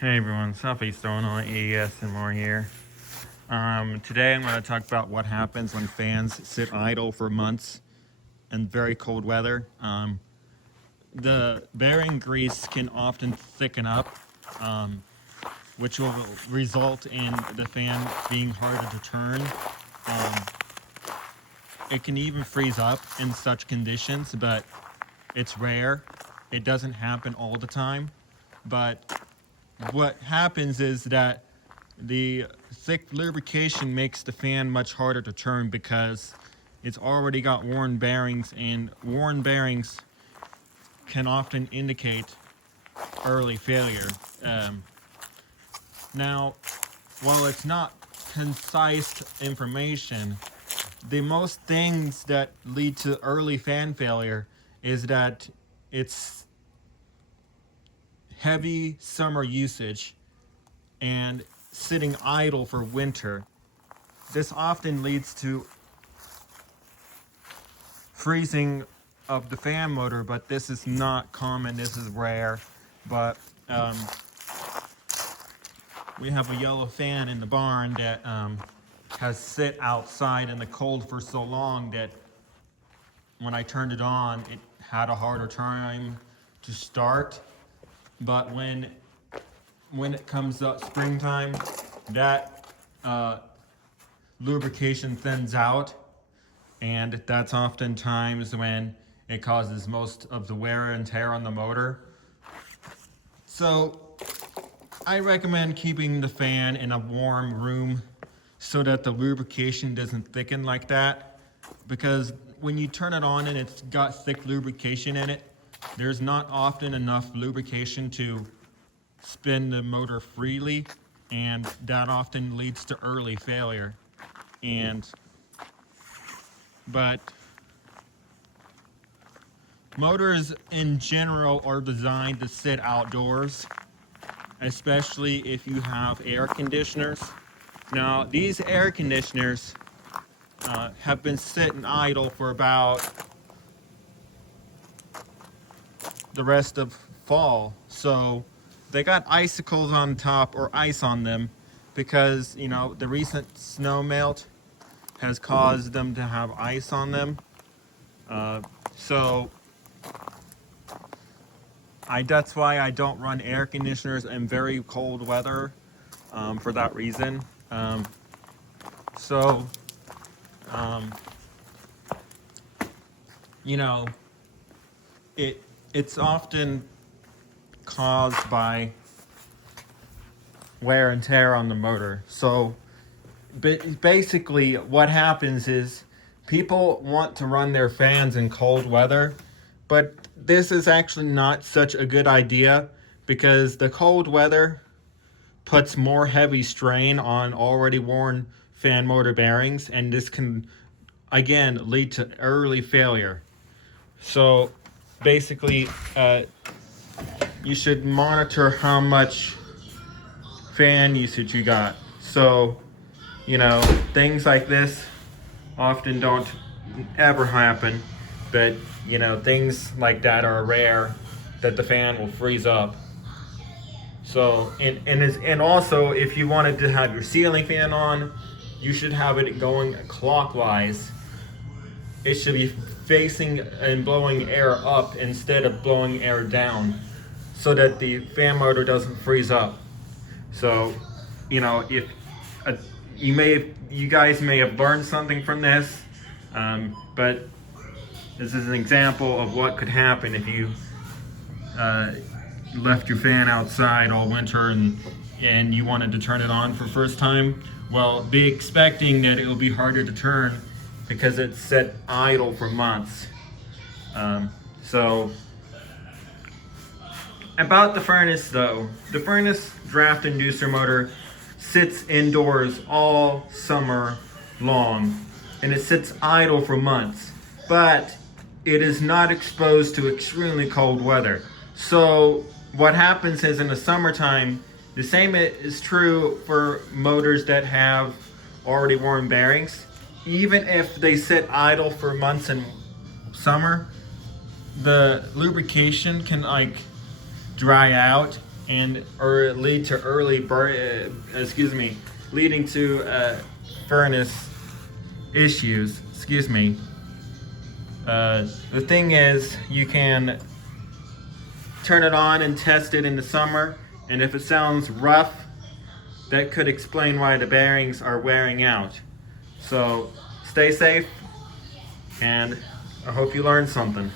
Hey everyone, Southeast Illinois AES and more here. Today I'm going to talk about what happens when fans sit idle for months in very cold weather. The bearing grease can often thicken up, um, which will result in the fan being harder to turn. Um, it can even freeze up in such conditions, but it's rare. It doesn't happen all the time, but what happens is that the thick lubrication makes the fan much harder to turn because it's already got worn bearings, and worn bearings can often indicate early failure. Um, Now, while it's not concise information, the most things that lead to early fan failure is that it's heavy summer usage and sitting idle for winter. This often leads to freezing of the fan motor, but this is not common. This is rare. But we have a yellow fan in the barn that has sit outside in the cold for so long that when I turned it on, it had a harder time to start. But when it comes up springtime, that lubrication thins out, and that's oftentimes when it causes most of the wear and tear on the motor. So I recommend keeping the fan in a warm room so that the lubrication doesn't thicken like that, because when you turn it on and it's got thick lubrication in it, there's not often enough lubrication to spin the motor freely, and that often leads to early failure. But motors in general are designed to sit outdoors, especially if you have air conditioners. Now, these air conditioners have been sitting idle for about the rest of fall, so they got icicles on top or ice on them because the recent snow melt has caused them to have ice on them. So that's why I don't run air conditioners in very cold weather, for that reason. So, um, you know, it's often caused by wear and tear on the motor. So, basically, what happens is people want to run their fans in cold weather, but this is actually not such a good idea because the cold weather puts more heavy strain on already worn fan motor bearings, and this can again lead to early failure. So basically, you should monitor how much fan usage you got. So, things like this often don't ever happen, but things like that are rare, that the fan will freeze up. So, and also, if you wanted to have your ceiling fan on, you should have it going clockwise. It should be facing and blowing air up instead of blowing air down, so that the fan motor doesn't freeze up. So, if you guys may have learned something from this, but this is an example of what could happen if you left your fan outside all winter and you wanted to turn it on for first time. Well, be expecting that it will be harder to turn because it's set idle for months. So about the furnace though, the furnace draft inducer motor sits indoors all summer long, and it sits idle for months, but it is not exposed to extremely cold weather. So what happens is in the summertime, the same is true for motors that have already worn bearings. Even if they sit idle for months in summer, the lubrication can dry out, and or lead to leading to furnace issues. The thing is, you can turn it on and test it in the summer, and if it sounds rough, that could explain why the bearings are wearing out. So stay safe, and I hope you learned something.